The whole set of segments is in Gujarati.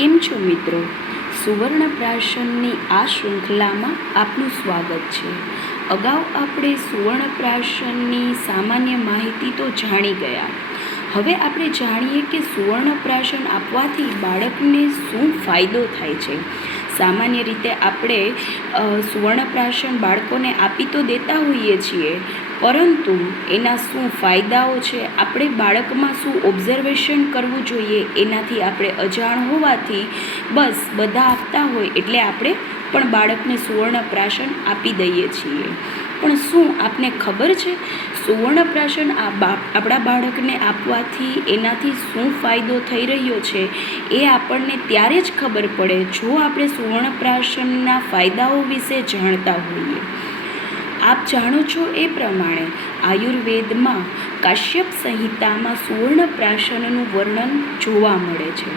કેમ છો મિત્રો? સુવર્ણપ્રાશનની આ શૃંખલામાં આપનું સ્વાગત છે. અગાઉ આપણે સુવર્ણપ્રાશનની સામાન્ય માહિતી તો જાણી ગયા. હવે આપણે જાણીએ કે સુવર્ણપ્રાશન આપવાથી બાળકને શું ફાયદો થાય છે? સામાન્ય રીતે આપણે સુવર્ણ પ્રાશન બાળકોને આપી તો દેતા હોઈએ છીએ પરંતુ એના શું ફાયદાઓ છે? આપણે બાળકમાં શું ઓબ્ઝર્વેશન કરવું જોઈએ? એનાથી આપણે અજાણ હોવાથી બસ બધા આપતા હોય એટલે આપણે પણ બાળકને સુવર્ણપ્રાશન આપી દઈએ છીએ. પણ શું આપને ખબર છે? સુવર્ણપ્રાશન આ આપણા બાળકને આપવાથી એનાથી શું ફાયદો થઈ રહ્યો છે? એ આપણને ત્યારે જ ખબર પડે જો આપણે સુવર્ણપ્રાશનના ફાયદાઓ વિશે જાણતા હોઈએ. આપ જાણો છો એ પ્રમાણે આયુર્વેદમાં કાશ્યપ સંહિતામાં સુવર્ણપ્રાશનનું વર્ણન જોવા મળે છે.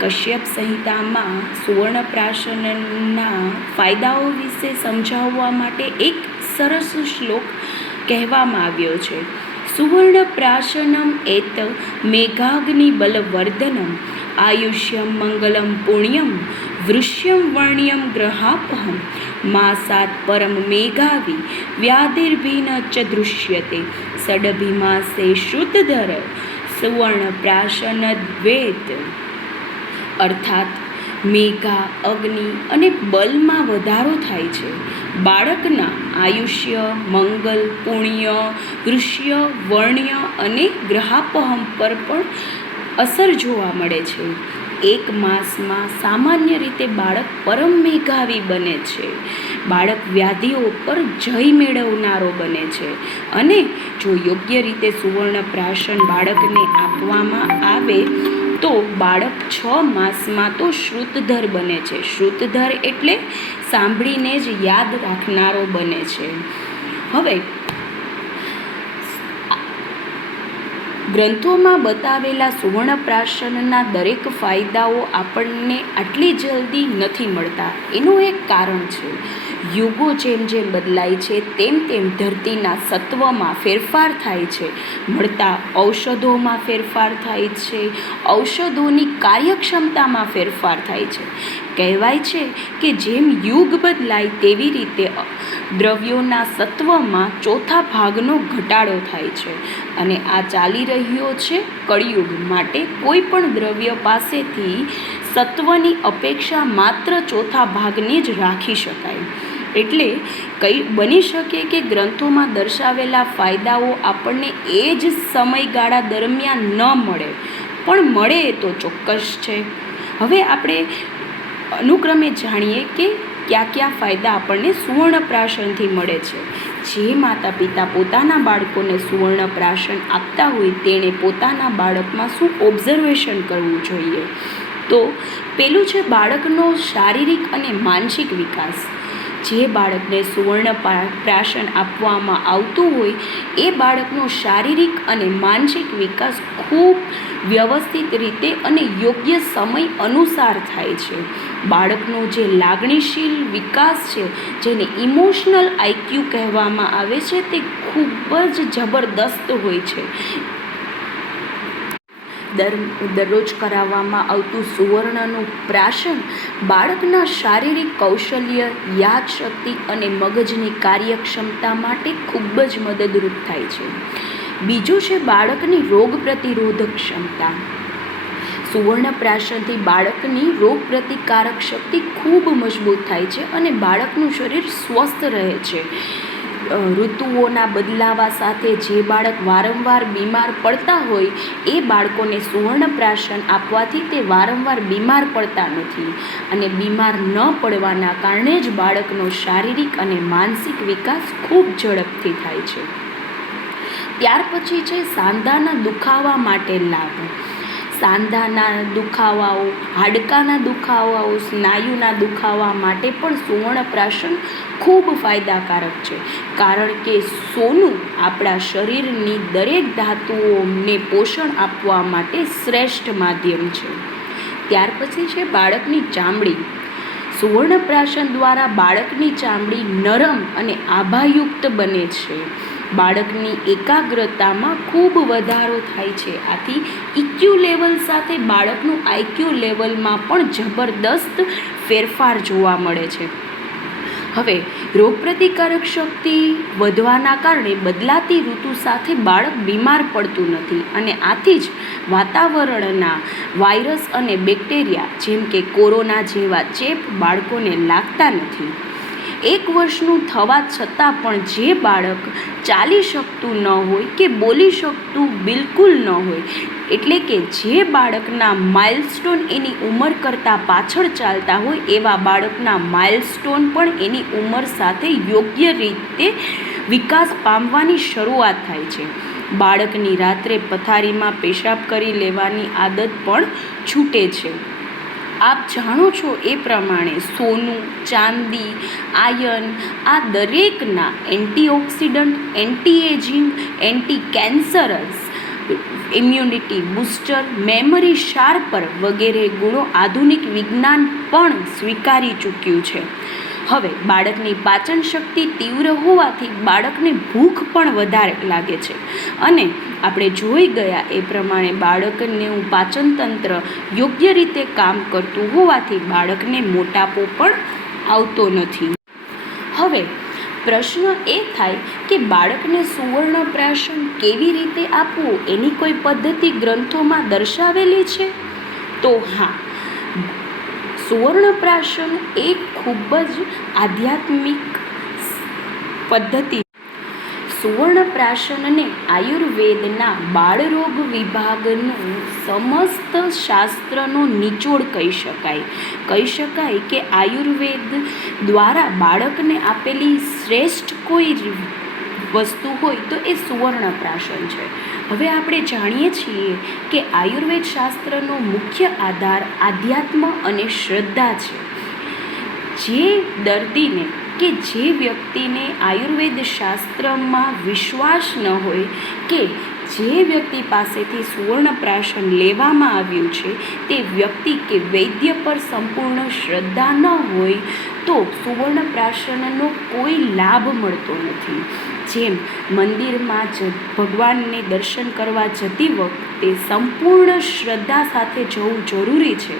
કશ્યપ સંહિતામાં સુવર્ણપ્રાશનના ફાયદાઓ વિશે સમજાવવા માટે એક સરસ શ્લોક કહેવામાં આવ્યો છે. સુવર્ણપ્રાશનમ એત મેઘાગ્નિ બલવર્ધનમ આયુષ્યમ મંગલમ પુણ્યમ વૃષ્યમ વર્ણ્યમ ગ્રહાપહમ માસાત પરમ મેઘાવી વ્યાધિર્ભિન ચ દૃશ્યતે સડભિમાસે શુદ્ધર સુવર્ણ પ્રાશન દ્વેત અર્થાત મેઘા અગ્નિ અને બલમાં વધારો થાય છે. બાળકના આયુષ્ય, મંગલ, પુણ્ય દૃશ્ય વર્ણ્ય અને ગ્રહાપહમ પર પણ અસર જોવા મળે છે. એક માસમાં સામાન્ય રીતે બાળક પરમ મેઘાવી બને છે. બાળક વ્યાધિઓ પર જય મેળવનારો બને છે અને જો યોગ્ય રીતે સુવર્ણપ્રાશન બાળકને આપવામાં આવે, તો બાળક છ માસમાં તો શ્રુતધર બને છે. શ્રુતધર એટલે સાંભળીને જ યાદ રાખનારો બને છે. હવે ગ્રંથોમાં બતાવેલા સુવર્ણપ્રાશનના દરેક ફાયદાઓ આપણને આટલી જલ્દી નથી મળતા. એનું એક કારણ છે. યુગો જેમ જેમ બદલાય છે, તેમ તેમ ધરતીના સત્વમાં ફેરફાર થાય છે. મળતા ઔષધોમાં ફેરફાર થાય છે. ઔષધોની કાર્યક્ષમતામાં ફેરફાર થાય છે. કહેવાય છે કે જેમ યુગ બદલાય તેવી રીતે દ્રવ્યોના સત્વમાં ચોથા ભાગનો ઘટાડો થાય છે અને આ ચાલી રહ્યો છે કળિયુગ માટે કોઈ પણ દ્રવ્ય પાસેથી સત્વની અપેક્ષા માત્ર ચોથા ભાગને જ રાખી શકાય. એટલે કઈ બની શકે કે ગ્રંથોમાં દર્શાવેલા ફાયદાઓ આપણને એ જ સમયગાળા દરમિયાન ન મળે, પણ મળે તો ચોક્કસ છે. હવે આપણે અનુક્રમે જાણીએ કે કયા કયા ફાયદા આપણને સુવર્ણપ્રાશનથી મળે છે. જે માતા પિતા પોતાના બાળકોને સુવર્ણપ્રાશન આપતા હોય તેણે પોતાના બાળકમાં શું ઓબ્ઝર્વેશન કરવું જોઈએ? તો પેલું છે બાળકનો શારીરિક અને માનસિક વિકાસ. જે બાળકને સુવર્ણ પ્રાશન આપવામાં આવતું હોય, એ બાળકનો શારીરિક અને માનસિક વિકાસ ખૂબ વ્યવસ્થિત રીતે અને યોગ્ય સમય અનુસાર થાય છે. બાળકનો જે લાગણીશીલ વિકાસ છે, જેને ઇમોશનલ આઈક્યુ કહેવામાં આવે છે, તે ખૂબ જ જબરદસ્ત હોય છે. દર, દરરોજ કરાવવામાં આવતું સુવર્ણનું પ્રાશન બાળકના શારીરિક કૌશલ્ય યાદશક્તિ અને મગજની કાર્યક્ષમતા માટે ખૂબ જ મદદરૂપ થાય છે. બીજું છે બાળકની રોગ પ્રતિરોધક ક્ષમતા. સુવર્ણપ્રાશનથી બાળકની રોગ પ્રતિકારક શક્તિ ખૂબ મજબૂત થાય છે અને બાળકનું શરીર સ્વસ્થ રહે છે. ઋતુઓના બદલાવા સાથે જે બાળક વારંવાર બીમાર પડતા હોય, એ બાળકોને સુવર્ણપ્રાશન આપવાથી તે વારંવાર બીમાર પડતા નથી અને બીમાર ન પડવાના કારણે જ બાળકનો શારીરિક અને માનસિક વિકાસ ખૂબ ઝડપથી થાય છે. ત્યાર પછી છે સાંધાના દુખાવા માટે લાભ. સાંધાના દુખાવાઓ, હાડકાના દુખાવાઓ, સ્નાયુના દુખાવા માટે પણ સુવર્ણપ્રાશન ખૂબ ફાયદાકારક છે. કારણ કે સોનું આપણા શરીરની દરેક ધાતુઓને પોષણ આપવા માટે શ્રેષ્ઠ માધ્યમ છે. ત્યાર પછી છે બાળકની ચામડી. સુવર્ણપ્રાશન દ્વારા બાળકની ચામડી નરમ અને આભાયુક્ત બને છે. બાળકની એકાગ્રતામાં ખૂબ વધારો થાય છે. આથી ઇક્યુ લેવલ સાથે બાળકનું આઈક્યુ લેવલમાં પણ જબરદસ્ત ફેરફાર જોવા મળે છે. હવે, રોગપ્રતિકારક શક્તિ વધવાના કારણે બદલાતી ઋતુ સાથે બાળક બીમાર પડતું નથી અને આથી જ વાતાવરણના વાયરસ અને બેક્ટેરિયા જેમ કે કોરોના જેવા ચેપ બાળકોને લાગતા નથી. એક વર્ષનું થવા છતાં પણ જે બાળક ચાલી શકતું ન હોય કે બોલી શકતું બિલકુલ ન હોય, એટલે કે જે બાળકના માઇલસ્ટોન એની ઉંમર કરતાં પાછળ ચાલતા હોય એવા બાળકના માઇલસ્ટોન પણ એની ઉંમર સાથે યોગ્ય રીતે વિકાસ પામવાની શરૂઆત થાય છે. બાળકની રાત્રે પથારીમાં પેશાબ કરી લેવાની આદત પણ છૂટે છે. આપ જાણો છો એ પ્રમાણે સોનું, ચાંદી, આયન, આ દરેકના antioxidant anti ageing anti cancerous immunity booster, memory sharper વગેરે ગુણો આધુનિક વિજ્ઞાન પણ સ્વીકારી ચૂક્યું છે. હવે બાળકની પાચન શક્તિ તીવ્ર હોવાથી બાળકને ભૂખ પણ વધારે લાગે છે અને આપણે જોઈ ગયા એ પ્રમાણે બાળકનું પાચન તંત્ર યોગ્ય રીતે કામ કરતું હોવાથી બાળકને મોટાપો પણ આવતો નથી. હવે, પ્રશ્ન એ થાય કે બાળકને સુવર્ણપ્રાશન કેવી રીતે આપવું એની કોઈ પદ્ધતિ ગ્રંથોમાં દર્શાવેલી છે? તો હા સુવર્ણપ્રાશન એ ખૂબ જ આધ્યાત્મિક પદ્ધતિ સુવર્ણપ્રાશનને આયુર્વેદના બાળરોગ વિભાગનું સમસ્ત શાસ્ત્રનો નિચોડ કહી શકાય. કહી શકાય કે આયુર્વેદ દ્વારા બાળકને આપેલી શ્રેષ્ઠ કોઈ વસ્તુ હોય તો એ સુવર્ણપ્રાશન છે. હવે આપણે જાણીએ છીએ કે આયુર્વેદ શાસ્ત્રનો મુખ્ય આધાર આધ્યાત્મ અને શ્રદ્ધા છે. જે દર્દીને કે જે વ્યક્તિને આયુર્વેદ શાસ્ત્રમાં વિશ્વાસ ન હોય કે જે વ્યક્તિ પાસેથી સુવર્ણપ્રાશન લેવામાં આવ્યું છે, તે વ્યક્તિ કે વૈદ્ય પર સંપૂર્ણ શ્રદ્ધા ન હોય, તો સુવર્ણપ્રાશનનો કોઈ લાભ મળતો નથી. જેમ મંદિરમાં જ ભગવાનને દર્શન કરવા જતી વખતે સંપૂર્ણ શ્રદ્ધા સાથે જવું જરૂરી છે.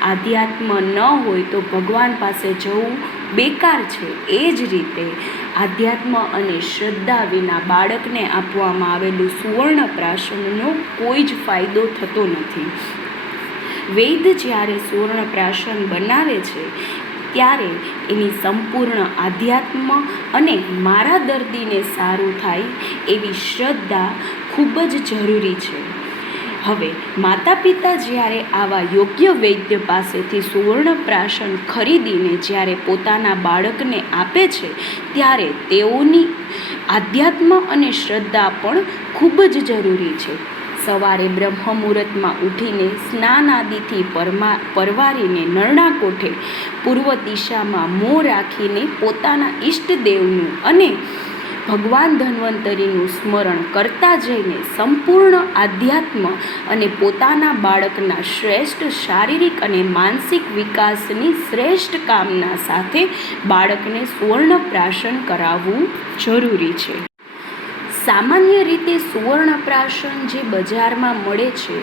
આધ્યાત્મ ન હોય તો ભગવાન પાસે જવું બેકાર છે. એ જ રીતે આધ્યાત્મ અને શ્રદ્ધા વિના બાળકને આપવામાં આવેલું સુવર્ણપ્રાશનનો કોઈ જ ફાયદો થતો નથી. વૈદ જ્યારે સુવર્ણપ્રાશન બનાવે છે, ત્યારે એની સંપૂર્ણ આધ્યાત્મ અને મારા દર્દીને સારું થાય એવી શ્રદ્ધા ખૂબ જ જરૂરી છે. હવે માતા પિતા જ્યારે આવા યોગ્ય વૈદ્ય પાસેથી સુવર્ણપ્રાશન ખરીદીને જ્યારે પોતાના બાળકને આપે છે, ત્યારે તેઓની આધ્યાત્મ અને શ્રદ્ધા પણ ખૂબ જ જરૂરી છે. સવારે બ્રહ્મ મુહૂર્તમાં ઉઠીને સ્નાન આદિથી પરમા પરવારીને નરણા કોઠે પૂર્વ દિશામાં મોં રાખીને પોતાના ઈષ્ટદેવનું અને ભગવાન ધન્વંતરીનું સ્મરણ કરતા જઈને સંપૂર્ણ આધ્યાત્મ અને પોતાના બાળકના શ્રેષ્ઠ શારીરિક અને માનસિક વિકાસની શ્રેષ્ઠ કામના સાથે બાળકને સુવર્ણપ્રાશન કરાવવું જરૂરી છે. સામાન્ય રીતે સુવર્ણપ્રાશન જે બજારમાં મળે છે,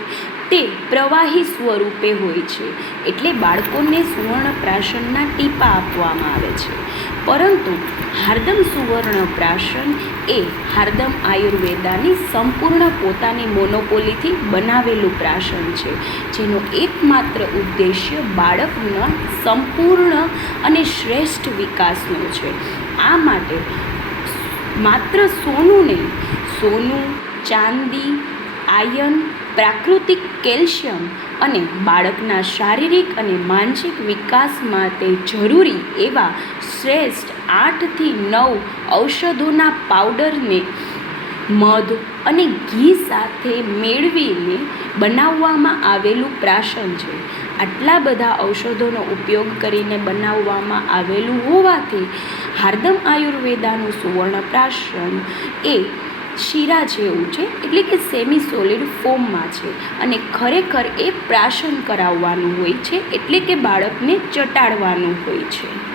તે પ્રવાહી સ્વરૂપે હોય છે. એટલે બાળકોને સુવર્ણપ્રાશનના ટીપા આપવામાં આવે છે. પરંતુ હાર્દમ સુવર્ણપ્રાશન એ હાર્દમ આયુર્વેદાની સંપૂર્ણ પોતાની મોનોપોલીથી બનાવેલું પ્રાશન છે, જેનો એકમાત્ર ઉદ્દેશ્ય બાળકના સંપૂર્ણ અને શ્રેષ્ઠ વિકાસનો છે. આ માટે માત્ર સોનું નહીં, સોનું, ચાંદી, આયન, પ્રાકૃતિક કેલ્શિયમ અને બાળકના શારીરિક અને માનસિક વિકાસ માટે જરૂરી એવા શ્રેષ્ઠ આઠથી નવ ઔષધોના પાવડરને મધ અને ઘી સાથે મેળવીને બનાવવામાં આવેલું પ્રાશન છે. આટલા બધા ઔષધોનો ઉપયોગ કરીને બનાવવામાં આવેલું હોવાથી હાર્દમ આયુર્વેદાનું સુવર્ણ પ્રાશન એ શીરા જેવું છે, એટલે કે સેમી સોલિડ ફોર્મમાં છે અને ખરેખર એ પ્રાશન કરાવવાનું હોય છે, એટલે કે બાળકને ચટાડવાનું હોય છે.